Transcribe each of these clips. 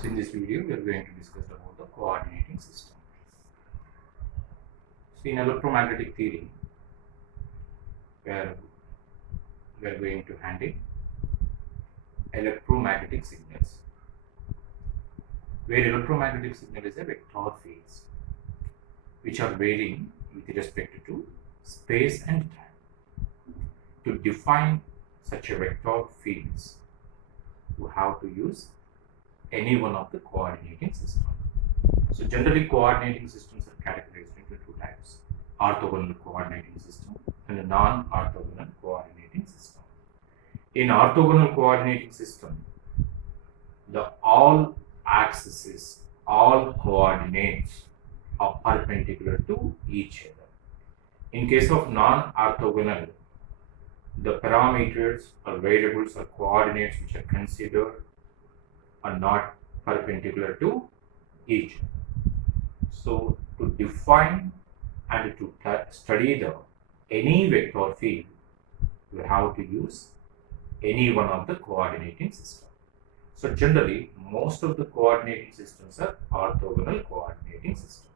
So in this video, we are going to discuss about the coordinating system. So in electromagnetic theory, we are going to handle electromagnetic signals, where electromagnetic signal is a vector fields which are varying with respect to space and time. To define such a vector fields, you have to use any one of the coordinating systems. So generally coordinating systems are categorized into two types: orthogonal coordinating system and a non-orthogonal coordinating system. In orthogonal coordinating system, the all axes, all coordinates are perpendicular to each other. In case of non-orthogonal, the parameters or variables or coordinates which are considered are not perpendicular to each other. So to define and to study any vector field, we have to use any one of the coordinating systems. So generally, most of the coordinating systems are orthogonal coordinating system.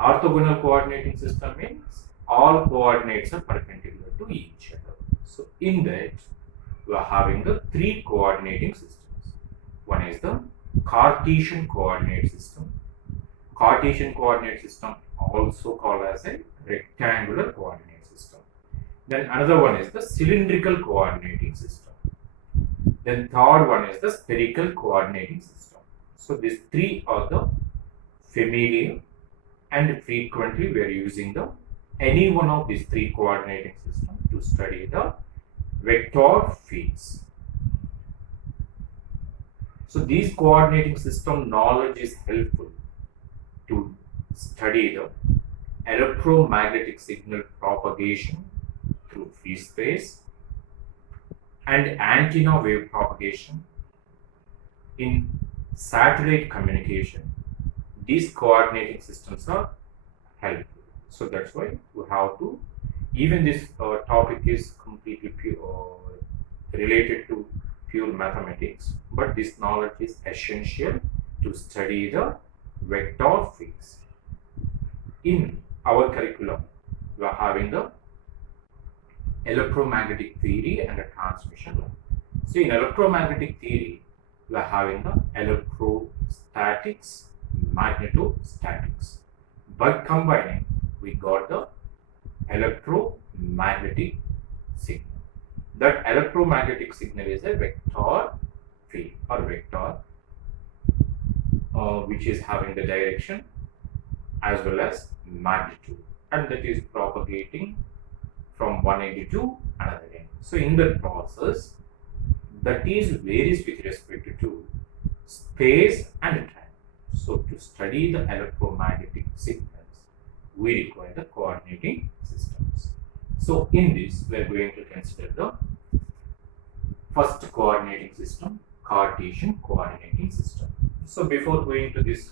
Orthogonal coordinating system means all coordinates are perpendicular to each other. So in that, we are having the three coordinating systems. One is the Cartesian coordinate system. Cartesian coordinate system also called as a rectangular coordinate system. Then another one is the cylindrical coordinating system. Then third one is the spherical coordinating system. So these three are the familiar and frequently we are using any one of these three coordinating systems to study the vector fields. So these coordinating system knowledge is helpful to study the electromagnetic signal propagation through free space and antenna wave propagation in satellite communication. These coordinating systems are helpful. So that's why we have to, even this topic is completely pure, related to pure mathematics, but this knowledge is essential to study the vector fields. In our curriculum, we are having the electromagnetic theory and the transmission law. So in electromagnetic theory, we are having the electrostatics, magnetostatics. But combining, we got the electromagnetic signal. That electromagnetic signal is a vector field or vector which is having the direction as well as magnitude, and that is propagating from one end to another end. So in that process, that is varies with respect to space and time. So to study the electromagnetic signals, we require the coordinating systems. So in this, we are going to consider the first coordinating system, Cartesian coordinating system. So before going to this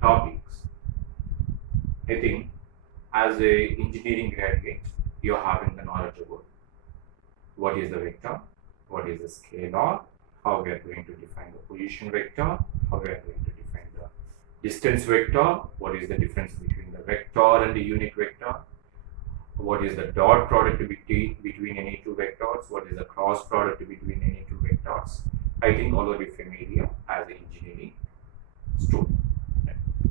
topics, I think as a engineering graduate, you are having the knowledge about what is the vector, what is the scalar, how we are going to define the position vector, how we are going to define the distance vector, what is the difference between the vector and the unit vector, what is the dot product between any two vectors, what is the cross product between any two vectors. I think all of you familiar as an engineering student.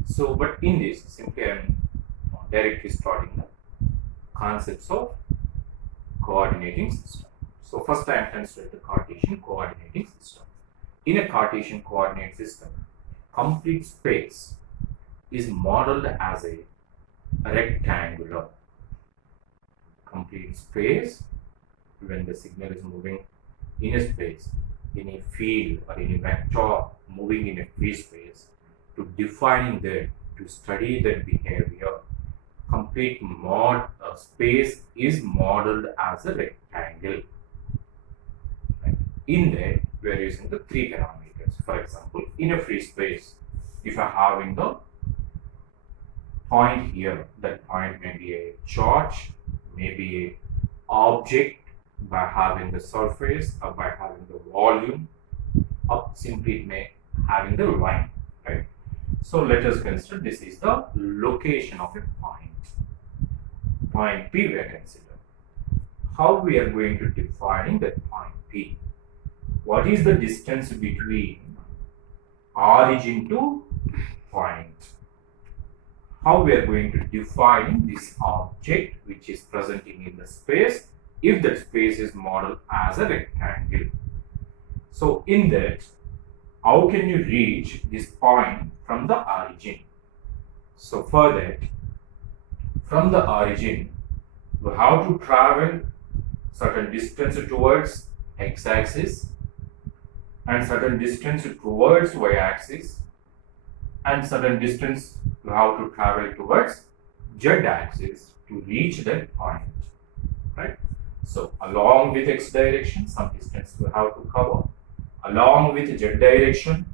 So, but in this, simply I am directly starting the concepts of coordinating system. So first I am considering the Cartesian coordinating system. In a Cartesian coordinate system, complete space is modeled as a rectangular. Complete space, when the signal is moving in a space, in a field or in a vector moving in a free space, to define that, to study that behavior, complete space is modeled as a rectangle. Right? In that, we are using the three parameters. For example, in a free space, if I am having the point here, that point may be a charge, maybe an object by having the surface or by having the volume, or simply it may having the line, right? So let us consider this is the location of a point. Point P we are considering. How we are going to define that point P? What is the distance between origin to point? How we are going to define this object which is presenting in the space if that space is modeled as a rectangle. So in that, how can you reach this point from the origin? So for that, from the origin, you have to travel certain distance towards x-axis and certain distance towards y-axis and certain distance you have to travel towards z-axis to reach that point, right? So along with x direction, some distance you have to cover. Along with z direction,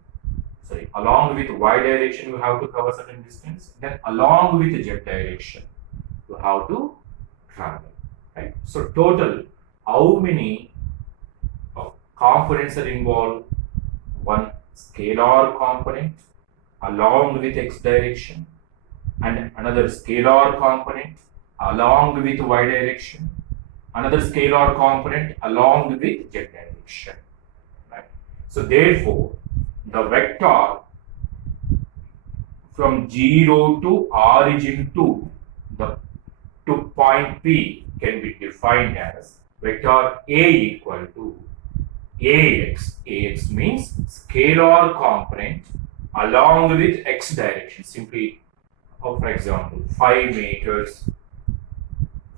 along with y direction, you have to cover certain distance. Then along with z direction, you have to travel, right? So total, how many components are involved? One scalar component along with x direction and another scalar component along with y direction, another scalar component along with z direction, right? So therefore, the vector from 0 to origin to point P can be defined as vector A equal to AX. AX means scalar component along with x direction. Simply, for example, 5 meters.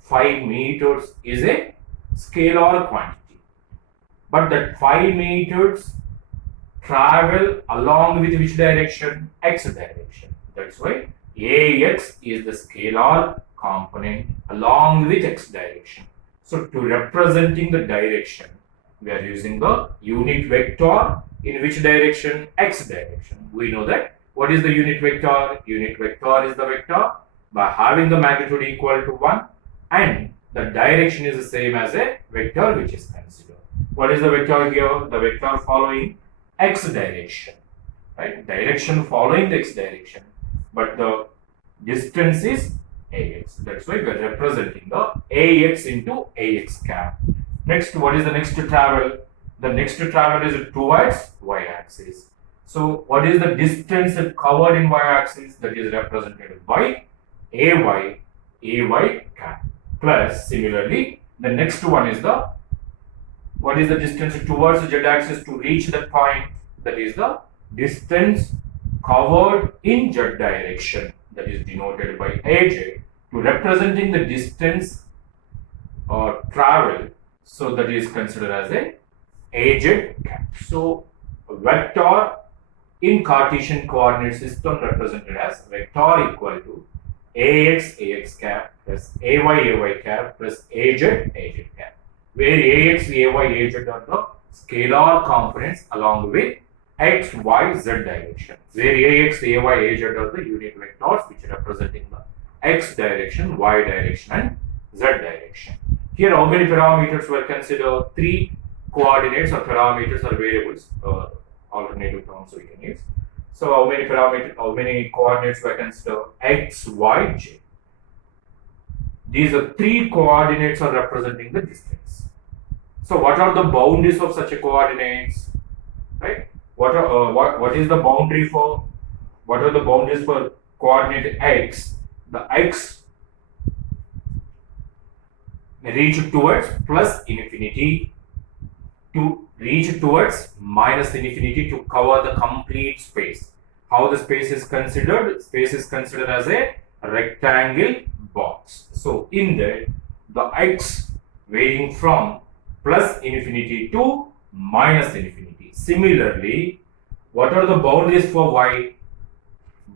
5 meters is a scalar quantity. But that 5 meters travel along with which direction? X direction. That's why AX is the scalar component along with x direction. So to representing the direction, we are using the unit vector in which direction? X direction. We know that. What is the unit vector? Unit vector is the vector by having the magnitude equal to 1 and the direction is the same as a vector which is considered. What is the vector here? The vector following x direction, right? Direction following the x direction, but the distance is AX. That's why we are representing the AX into AX cap. Next, what is the next to travel? The next to travel is towards y-axis. So, what is the distance covered in y-axis? That is represented by AY cap. Plus, similarly, the next one is the, what is the distance towards the z-axis to reach that point? That is the distance covered in z direction. That is denoted by AJ to representing the distance or travel. So that is considered as a AZ cap. So a vector in Cartesian coordinate system represented as vector equal to AX cap plus AY cap plus AZ cap, where AX, AY, AZ are the scalar components along with x, y, z direction, where AX, AY, AZ are the unit vectors which are representing the x direction, y direction and z direction. Here how many parameters were considered? 3 coordinates or parameters or variables, alternative terms we can use. So how many parameters, how many coordinates were considered? X, y, z. These are 3 coordinates are representing the distance. So what are the boundaries of such a coordinates? Right? What is the boundary for? What are the boundaries for coordinate x? The x reach towards plus infinity to reach towards minus infinity to cover the complete space. How the space is considered? Space is considered as a rectangle box. So in that, the x varying from plus infinity to minus infinity. Similarly, what are the boundaries for y?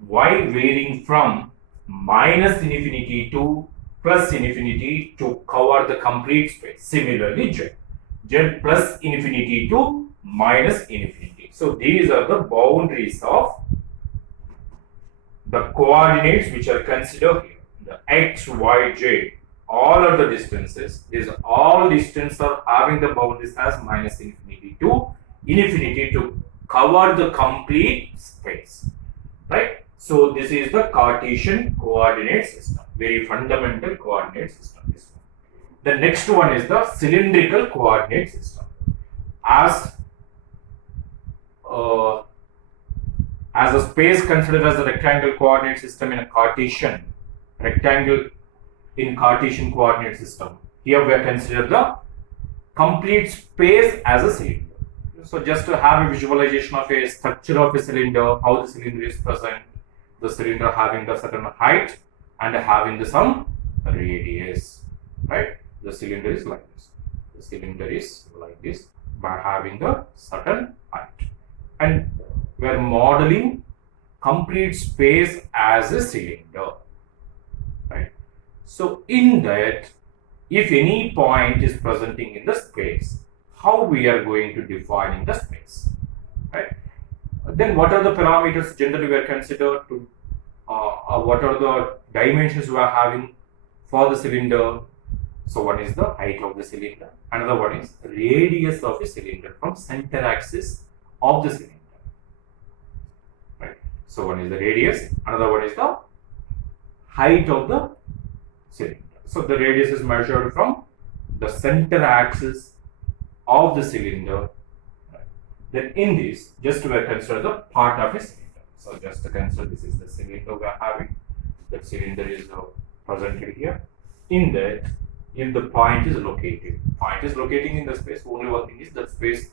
Y varying from minus infinity to plus infinity to cover the complete space. Similarly, z. Z plus infinity to minus infinity. So these are the boundaries of the coordinates which are considered here. The x, y, z, all are the distances. These all distances are having the boundaries as minus infinity to infinity to cover the complete space, right? So this is the Cartesian coordinate system, very fundamental coordinate system. This one. The next one is the cylindrical coordinate system. As a space considered as a rectangle coordinate system in a Cartesian Cartesian coordinate system. Here we are considered the complete space as a cylinder. So just to have a visualization of a structure of a cylinder, how the cylinder is present, the cylinder having the certain height and having the some radius, right? The cylinder is like this. The cylinder is like this by having a certain height, and we are modeling complete space as a cylinder, right? So in that, if any point is presenting in the space, how we are going to define in the space, right? Then what are the parameters generally we are considered to, what are the dimensions we are having for the cylinder? So one is the height of the cylinder, another one is radius of the cylinder from center axis of the cylinder, right? So one is the radius, another one is the height of the cylinder. So the radius is measured from the center axis of the cylinder. Right. Then in this, just we consider the part of a cylinder. So just to consider this is the cylinder we are having. The cylinder is presented here. In that, if the point is located in the space, only one thing is that space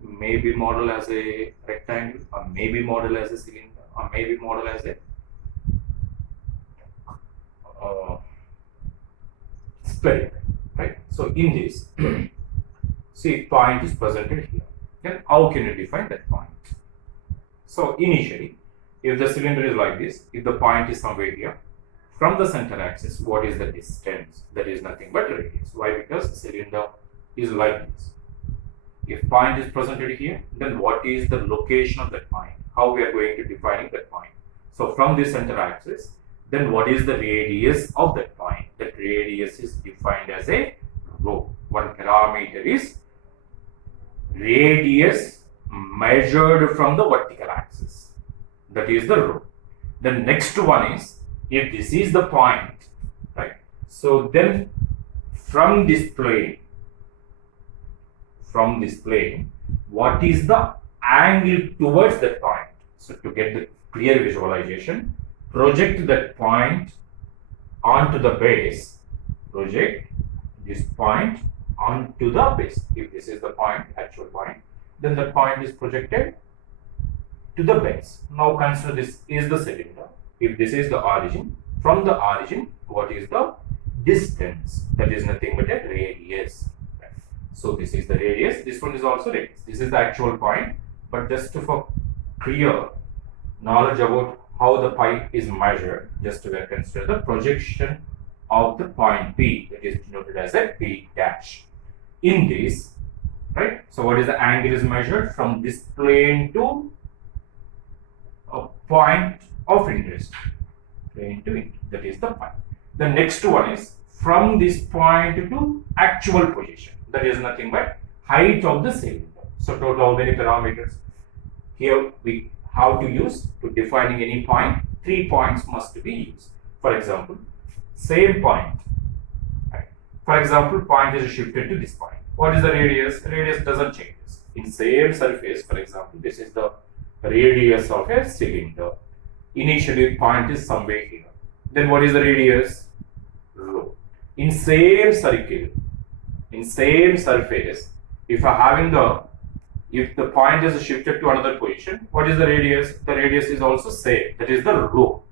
may be modeled as a rectangle, or may be modeled as a cylinder, or may be modeled as a spherical, right? So in this, see, point is presented here. Then how can you define that point? So initially, if the cylinder is like this, if the point is somewhere here, from the center axis, what is the distance? That is nothing but radius. Why? Because the cylinder is like this. If point is presented here, then what is the location of that point? How we are going to define that point? So from the center axis, then what is the radius of that point? That radius is defined as a rho. One parameter is radius measured from the vertical axis. That is the rho. The next one is, if this is the point, right? So then from this plane, what is the angle towards that point? So to get the clear visualization, project that point onto the base. Project this point onto the base. If this is the point, actual point, then the point is projected to the base. Now consider this is the cylinder. If this is the origin, from the origin, what is the distance? That is nothing but a radius. Right. So this is the radius. This one is also radius. This is the actual point. But just for clear knowledge about how the pipe is measured, just to consider the projection of the point P, that is denoted as a P dash. In this, right? So what is the angle is measured from this plane to a point of interest, plane to it. That is the point. The next one is from this point to actual position. That is nothing but height of the cylinder. So total how many parameters? Here we have to use to defining any point. 3 points must be used. For example, same point. Right. For example, point is shifted to this point. What is the radius? Radius doesn't change. In same surface, for example, this is the radius of a cylinder. Initially, point is somewhere here. Then what is the radius? Rho. In same circle, in same surface, if the point is shifted to another position, what is the radius? The radius is also same. That is the rho.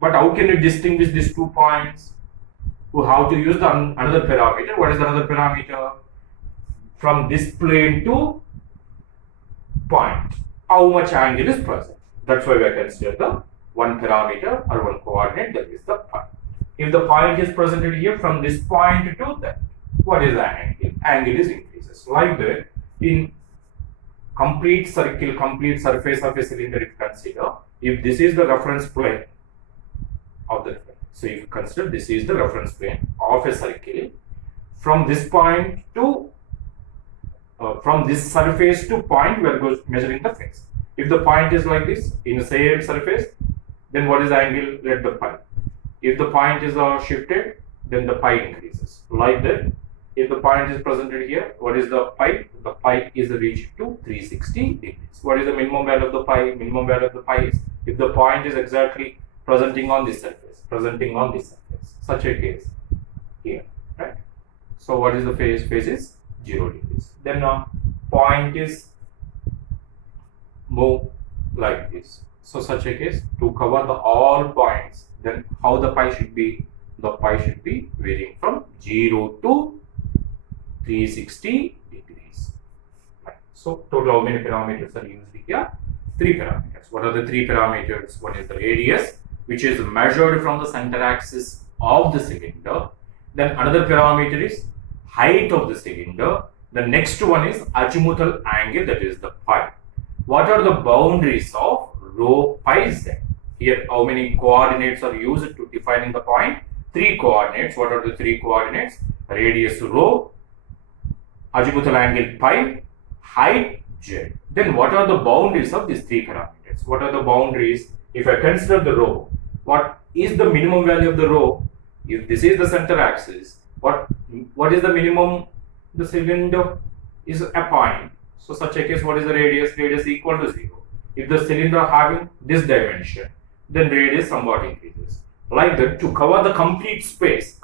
But how can you distinguish these 2 points? You have to use another parameter. What is the another parameter? From this plane to point, how much angle is present? That's why we are considering the one parameter or one coordinate, that is the point. If the point is presented here from this point to that, what is the angle? Angle is increases. Like that, in complete circle, complete surface of a cylinder, if you consider, if this is the reference plane of the plane. So if you consider this is the reference plane of a circle, from this point to from this surface to point, we are measuring the phase. If the point is like this in the same surface, then what is the angle? Let the pi. If the point is shifted, then the pi increases. Like that, if the point is presented here, what is the pi? The pi is reached to 360 degrees. What is the minimum value of the pi? Minimum value of the pi is if the point is exactly presenting on this surface, such a case here, right? So what is the phase? Phase is 0 degrees. Then point is move like this. So such a case, to cover the all points, then how the pi should be? The pi should be varying from 0 to 360 degrees. Right. So total how many parameters are used here? 3 parameters. What are the 3 parameters? One is the radius, which is measured from the center axis of the cylinder. Then another parameter is height of the cylinder. The next one is azimuthal angle, that is the pi. What are the boundaries of rho, pi, z? Here, how many coordinates are used to defining the point? 3 coordinates. What are the 3 coordinates? Radius rho, azimuthal angle pi, height z. Then what are the boundaries of these 3 parameters? What are the boundaries? If I consider the rho, what is the minimum value of the rho? If this is the center axis, what is the minimum? The cylinder is a point. So such a case, what is the radius? Radius equal to 0. If the cylinder having this dimension, then radius somewhat increases. Like that, to cover the complete space,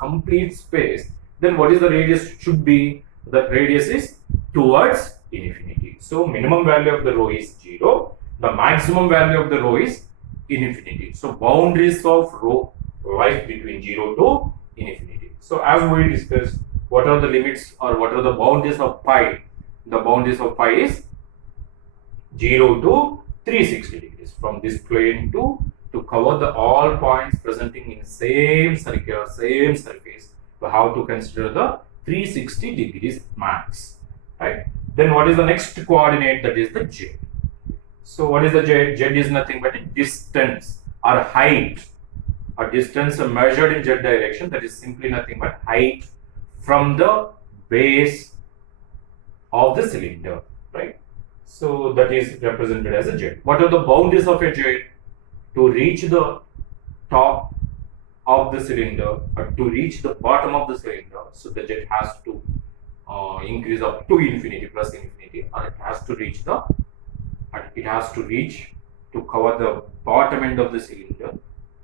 then what is the radius should be? The radius is towards infinity. So minimum value of the rho is 0. The maximum value of the rho is infinity. So boundaries of rho lie between 0 to infinity. So as we discussed, what are the limits or what are the boundaries of pi? The boundaries of pi is 0 to 360 degrees. From this plane to cover the all points presenting in same circle, same surface, we have to consider the 360 degrees max. Right? Then what is the next coordinate? That is the z. So what is the z? Z is nothing but a distance or height. A distance measured in z direction, that is simply nothing but height from the base of the cylinder, right? So that is represented as a z. What are the boundaries of a z? To reach the top of the cylinder or to reach the bottom of the cylinder, so the z has to increase up to infinity plus infinity, or it has to reach to cover the bottom end of the cylinder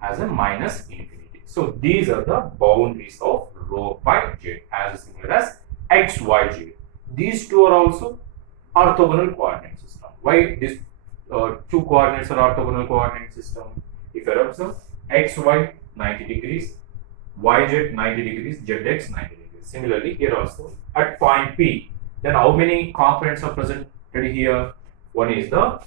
as a minus infinity. So these are the boundaries of rho, pi, z as similar as x, y, z. These two are also orthogonal coordinate system. Why these 2 coordinates are orthogonal coordinate system? If you observe, x, y 90 degrees, y, z 90 degrees, z, x 90 degrees. Similarly, here also at point P, then how many components are presented here? One is the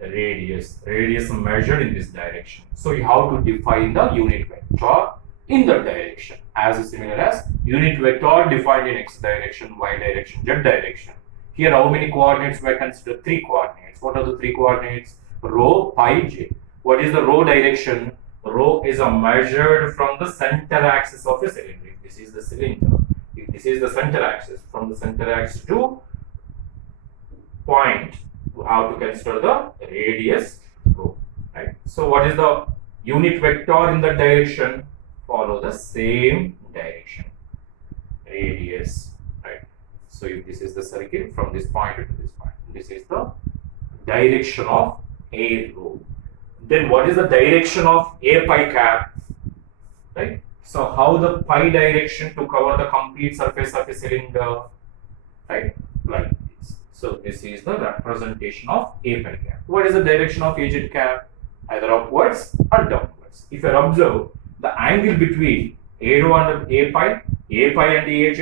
radius measured in this direction. So you have to define the unit vector in that direction as similar as unit vector defined in x direction, y direction, z direction. Here how many coordinates we consider? 3 coordinates. What are the 3 coordinates? Rho, pi, z. What is the rho direction? Rho is measured from the center axis of a cylinder. If this is the cylinder, if this is the center axis, from the center axis to point, we have to consider the radius rho, right? So what is the unit vector in that direction? Follow the same direction, radius, right? So if this is the circle from this point to this point, this is the direction of a rho. Then what is the direction of a pi cap, right? So how the pi direction to cover the complete surface of a cylinder, right? Like this. So this is the representation of a pi cap. What is the direction of az cap? Either upwards or downwards. If you observe the angle between a rho and a pi and az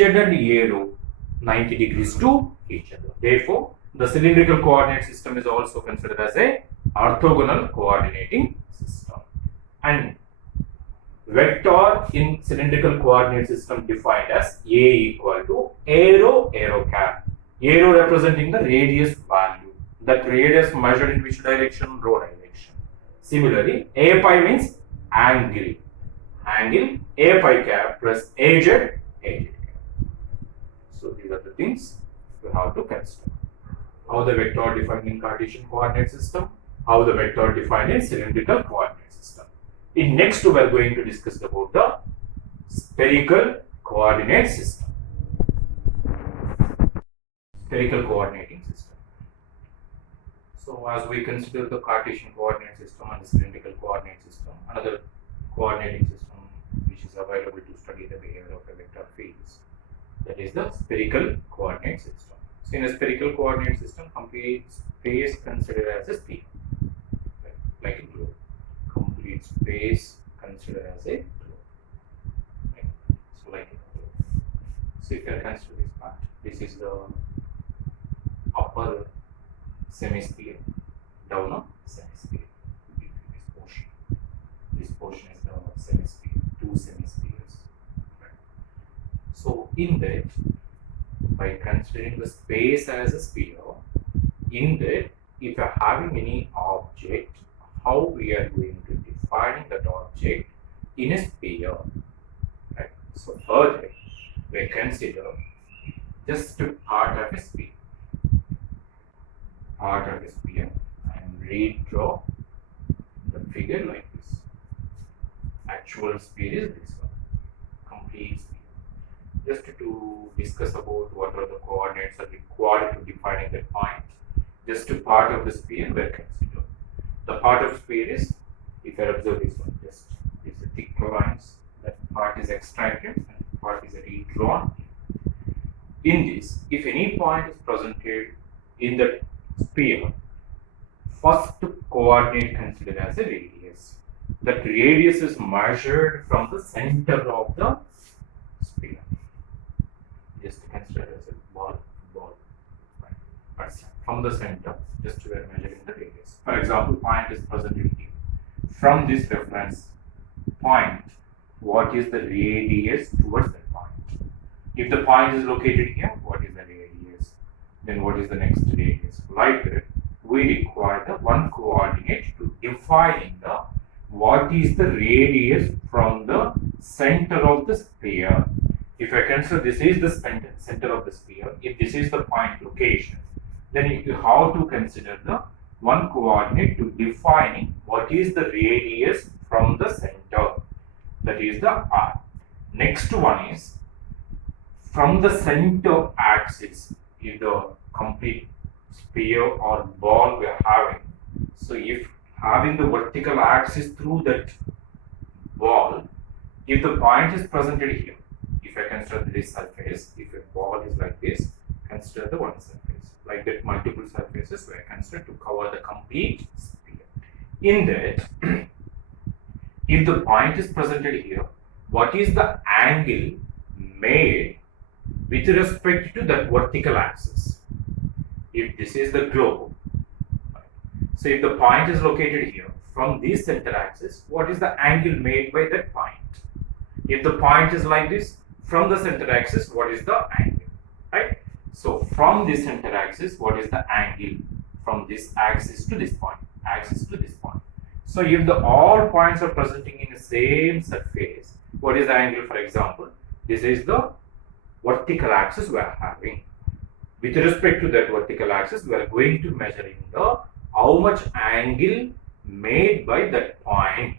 and a rho 90 degrees to each other. Therefore, the cylindrical coordinate system is also considered as a orthogonal coordinating system. And vector in cylindrical coordinate system defined as A equal to arrow cap. Arrow representing the radius value. That radius measured in which direction? Rho direction. Similarly, a pi means angle. Angle a pi cap plus az cap. So these are the things we have to consider. How the vector defined in Cartesian coordinate system, how the vector defined in cylindrical coordinate system. In next we are going to discuss about the spherical coordinate system. Spherical coordinating system. So as we consider the Cartesian coordinate system and the cylindrical coordinate system, another coordinating system which is available to study the behavior of a vector fields, that is the spherical coordinate system. So in a spherical coordinate system, complete space considered as a sphere, like a globe. Complete space considered as a globe. Right? So like a globe. So if you consider this part, this is the upper semisphere, down semisphere. This portion is the semisphere, two semispheres. Right? So in that, by considering the space as a sphere, in that, if you are having any object, how we are going to define that object in a sphere. Right? So further, we consider just a part of a sphere. Part of a sphere and redraw the figure like this. Actual sphere is this one, complete sphere. Just to discuss about what are the coordinates are required to defining that point. Just a part of the sphere we are considered. The part of sphere is, if you observe this one, just these are thick lines. That part is extracted and part is redrawn. In this, if any point is presented in the sphere, first coordinate considered as a radius. That radius is measured from the center of the sphere. Just consider as a ball. Right? But from the center, just we are measuring the radius. For example, point is presented here. From this reference point, what is the radius towards that point? If the point is located here, what is the radius? Then what is the next radius? Like that, we require the one coordinate to define the what is the radius from the center of the sphere. If I consider this is the center of the sphere, if this is the point location, then you have to consider the one coordinate to defining what is the radius from the center, that is the R. Next one is from the center axis, if the complete sphere or ball we are having. So if having the vertical axis through that ball, if the point is presented here, if I consider this surface, if a ball is like this, consider the one surface. Like that, multiple surfaces were considered to cover the complete sphere. In that, if the point is presented here, what is the angle made with respect to that vertical axis? If this is the globe, so if the point is located here, from this center axis, what is the angle made by that point? If the point is like this, from the center axis, what is the angle? Right? So from this center axis, what is the angle from this axis to this point? Axis to this point. So if the all points are presenting in the same surface, what is the angle? For example, this is the vertical axis we are having. With respect to that vertical axis, we are going to measure in the how much angle made by that point.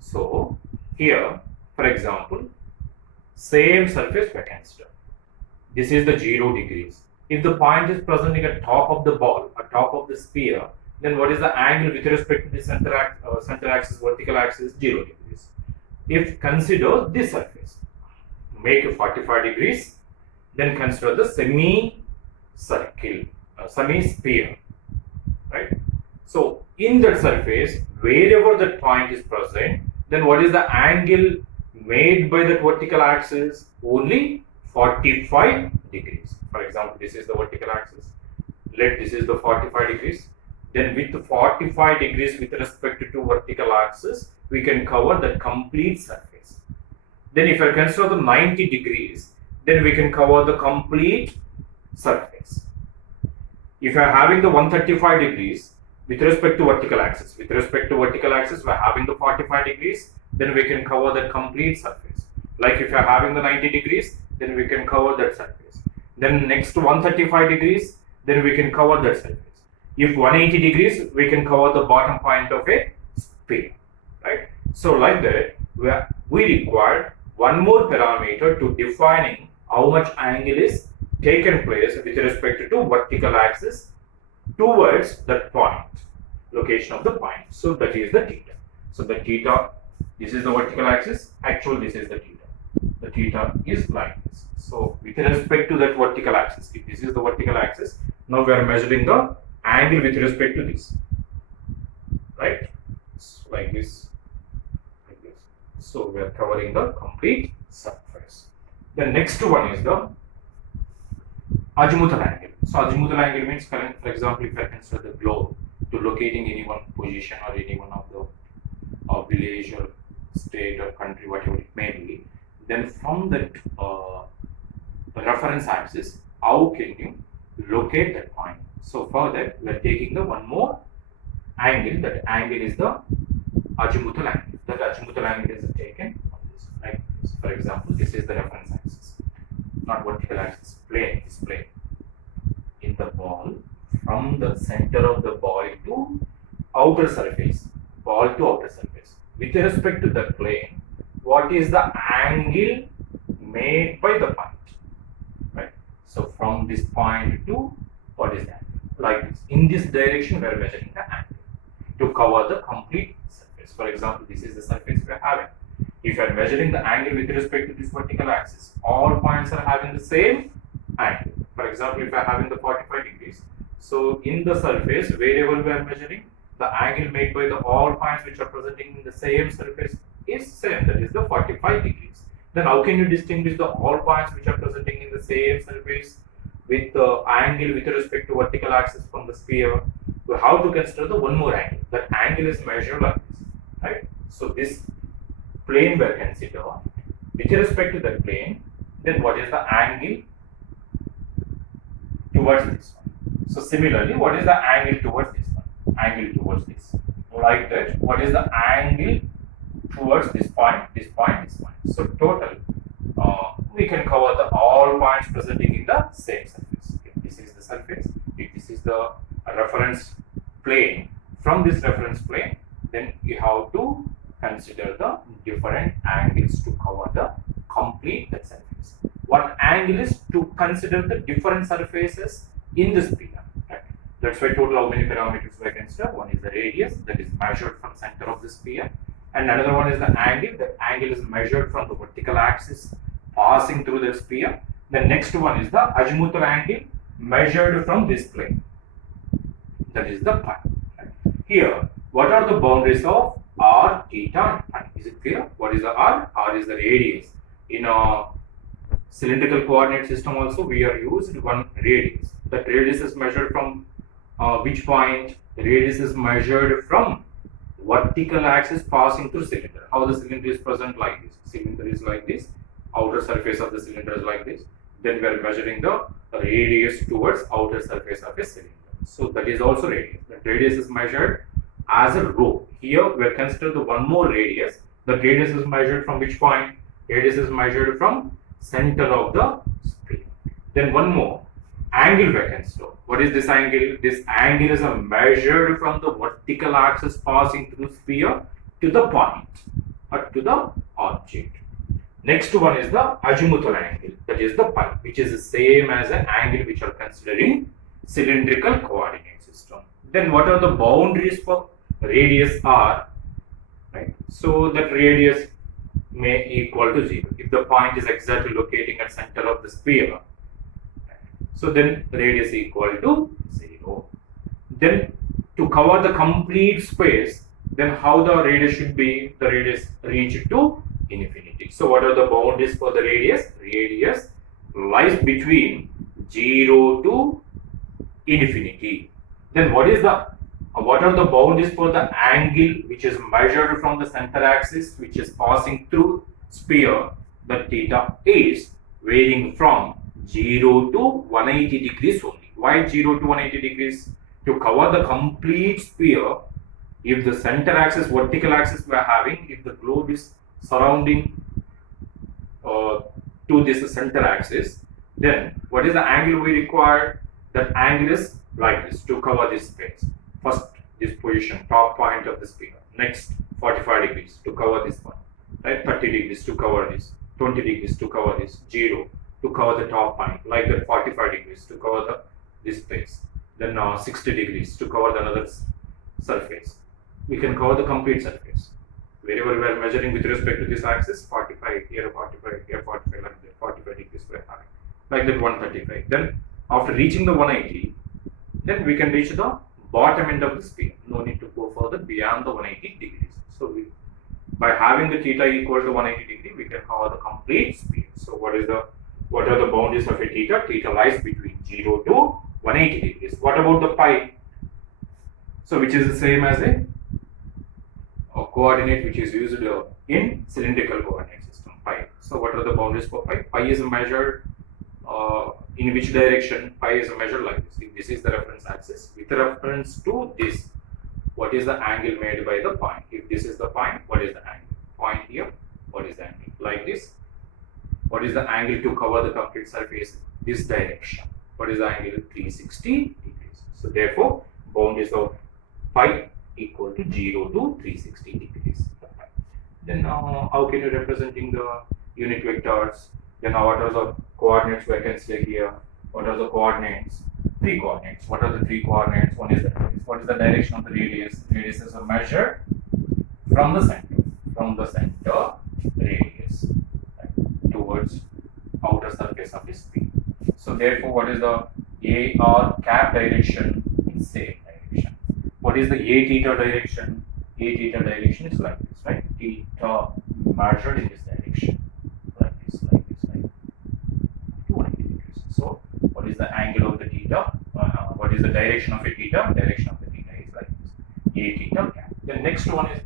So here, for example, same surface we consider. This is the 0 degrees. If the point is presenting at top of the ball, at top of the sphere, then what is the angle with respect to the center axis, vertical axis? 0 degrees. If consider this surface, make a 45 degrees, then consider the semi-circle, semi-sphere, right? So in that surface, wherever that point is present, then what is the angle made by that vertical axis? Only 45 degrees. For example, this is the vertical axis. Let this is the 45 degrees. Then with the 45 degrees with respect to vertical axis, we can cover the complete surface. Then if I consider the 90 degrees, then we can cover the complete surface. If I am having the 135 degrees with respect to vertical axis, we are having the 45 degrees, then we can cover the complete surface. Like if you are having the 90 degrees, then we can cover that surface. then next 135 degrees, then we can cover that surface. If 180 degrees, we can cover the bottom point of a sphere, right? So like that, we require one more parameter to defining how much angle is taken place with respect to vertical axis towards that point, location of the point. So that is the theta. So the theta, this is the vertical axis, actually this is the theta. The theta is like this. So with respect to that vertical axis, if this is the vertical axis, now we are measuring the angle with respect to this, right? So like this, like this. So we are covering the complete surface. The next one is the azimuthal angle. So azimuthal angle means, for example, if I consider the globe to locating any one position or any one of the village or state or country, whatever it may be, then from that reference axis, how can you locate that point? So for that, we are taking the one more angle. That angle is the azimuthal angle. That azimuthal angle is taken on this, like this. For example, this is the reference axis, not vertical axis, plane is plane. In the ball, from the center of the ball to outer surface, ball to outer surface. With respect to the plane, what is the angle made by the point, right? So from this point to what is that? Like this. In this direction, we are measuring the angle to cover the complete surface. For example, this is the surface we are having. If you are measuring the angle with respect to this vertical axis, all points are having the same angle. For example, if I am having the 45 degrees, so in the surface, wherever we are measuring, the angle made by the all points which are presenting in the same surface is same, that is the 45 degrees. Then how can you distinguish the all points which are presenting in the same surface with the angle with respect to vertical axis from the sphere? We have to consider the one more angle. That angle is measured like this, right? So this plane we consider with respect to that plane, then what is the angle towards this one? So similarly, what is the angle towards this one? Angle towards this. Like that, what is the angle towards this point, this point, this point? So total, we can cover the all points presenting in the same surface. If this is the surface, if this is the reference plane, from this reference plane, then you have to consider the different angles to cover the complete that surface. What angle is to consider the different surfaces in the sphere. Right? That's why total how many parameters we consider. One is the radius, that is measured from center of the sphere, and another one is the angle. The angle is measured from the vertical axis passing through the sphere. The next one is the azimuthal angle measured from this plane. That is the pi. Right? Here, what are the boundaries of r, theta, and pi? Is it clear? What is the r? R is the radius. In a cylindrical coordinate system also, we are used one radius. That radius is measured from which point? The radius is measured from vertical axis passing through cylinder. How the cylinder is present like this. Cylinder is like this. Outer surface of the cylinder is like this. Then we are measuring the radius towards outer surface of a cylinder. So that is also radius. The radius is measured as a rho. Here we are considering the one more radius. The radius is measured from which point? Radius is measured from center of the sphere. Then one more angle we can consider. What is this angle? This angle is measured from the vertical axis passing through sphere to the point or to the object. Next one is the azimuthal angle, that is the pi, which is the same as an angle which are considered in cylindrical coordinate system. Then what are the boundaries for radius r? Right. So that radius may equal to 0 if the point is exactly locating at center of the sphere. So then radius equal to 0. Then to cover the complete space, then how the radius should be? The radius reach to infinity. So what are the boundaries for the radius? Radius lies between 0 to infinity. Then what are the boundaries for the angle which is measured from the center axis which is passing through sphere? The theta is varying from 0 to 180 degrees only. Why 0 to 180 degrees? To cover the complete sphere. If the center axis, vertical axis we are having, if the globe is surrounding to this center axis, Then what is the angle we require? That angle is like this to cover this space. First, this position, top point of the sphere. Next, 45 degrees to cover this one. Right, 30 degrees to cover this, 20 degrees to cover this, 0 to cover the top point, like that 45 degrees to cover this space. Then 60 degrees to cover the another surface. We can cover the complete surface. Wherever we are measuring with respect to this axis, 45 here, 45 here, 45 like that, 45 degrees we are having, like that 135. Then after reaching the 180, then we can reach the bottom end of the sphere. No need to go further beyond the 180 degrees. So by having the theta equal to 180 degree, we can cover the complete sphere. So what are the boundaries of a theta? Theta lies between 0 to 180 degrees. What about the pi? So which is the same as a coordinate which is used in cylindrical coordinate system, pi. So what are the boundaries for pi? Pi is measured in which direction? Pi is measured like this. If this is the reference axis, with reference to this, what is the angle made by the point? If this is the point, what is the angle? Point here, what is the angle? Like this. What is the angle to cover the complete surface? This direction. What is the angle? 360 degrees. So therefore, boundaries of pi equal to 0 to 360 degrees. Then how can you representing the unit vectors? Then what are the coordinates we can say here? What are the coordinates? 3 coordinates. What are the 3 coordinates? One is the radius. What is the direction of the radius? Radius is measured from the center. From the center radius, right, towards outer surface of the sphere. So therefore, what is the AR cap direction? In same direction. What is the A theta direction? A theta direction is like this, right? Theta measured in this direction, like this, like this, right? 290 degrees. So what is the angle of the theta? What is the direction of a theta? Direction of the theta is like this, A theta cap. The next one is,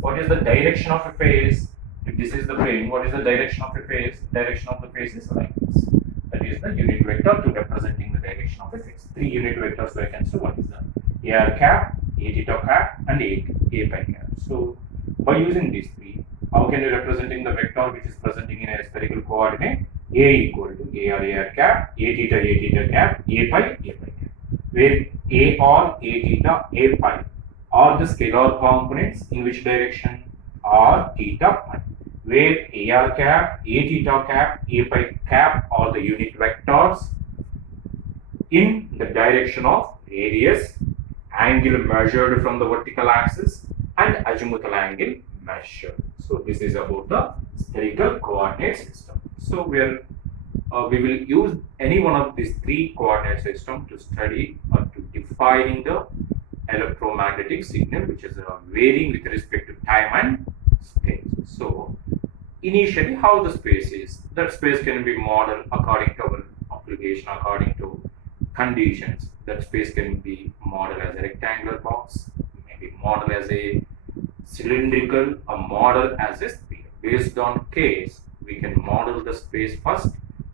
what is the direction of a phase? If this is the plane, what is the direction of a phase? Direction of the phase is like this. That is the unit vector to representing the direction of a phase. 3 unit vectors we can see. What is the AR cap, A theta cap, and A pi cap. So by using these 3, how can you representing the vector which is presenting in a spherical coordinate? A equal to AR cap, A theta cap, A pi cap. Where A theta, A pi are the scalar components in which direction? Are theta pi. Where AR cap, A theta cap, A pi cap are the unit vectors in the direction of radius, angle measured from the vertical axis, and azimuthal angle measured. So this is about the spherical coordinate system. So we will use any one of these 3 coordinate system to study or to defining the electromagnetic signal, which is varying with respect to time and space. So initially, how the space is, that space can be modeled according to our application, according to conditions. That space can be modeled as a rectangular box, maybe modeled as a cylindrical, or model as a sphere. Based on case, we can model the space first.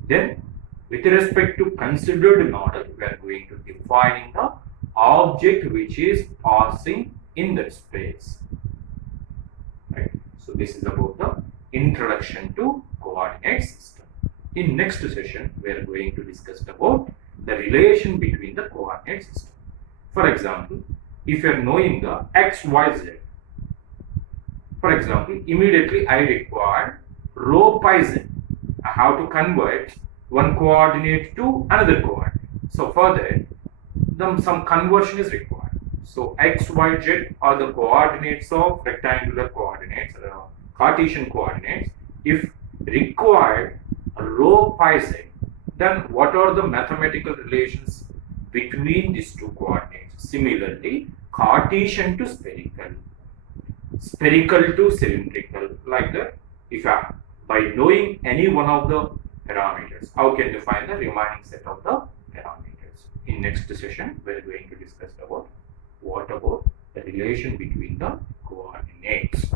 Then, with respect to considered model, we are going to defining the object which is passing in that space. Right. So this is about the introduction to coordinate system. In next session, we are going to discuss about the relation between the coordinate system. For example, if you are knowing the x, y, z, for example, immediately I require rho pi z. I have to convert one coordinate to another coordinate. So further, some conversion is required. So x, y, z are the coordinates of rectangular coordinates, Cartesian coordinates. If required rho pi z, then what are the mathematical relations between these 2 coordinates? Similarly, Cartesian to spherical, spherical to cylindrical, like that. If by knowing any one of the parameters, how can you find the remaining set of the parameters? In next session, we are going to discuss about what about the relation between the coordinates.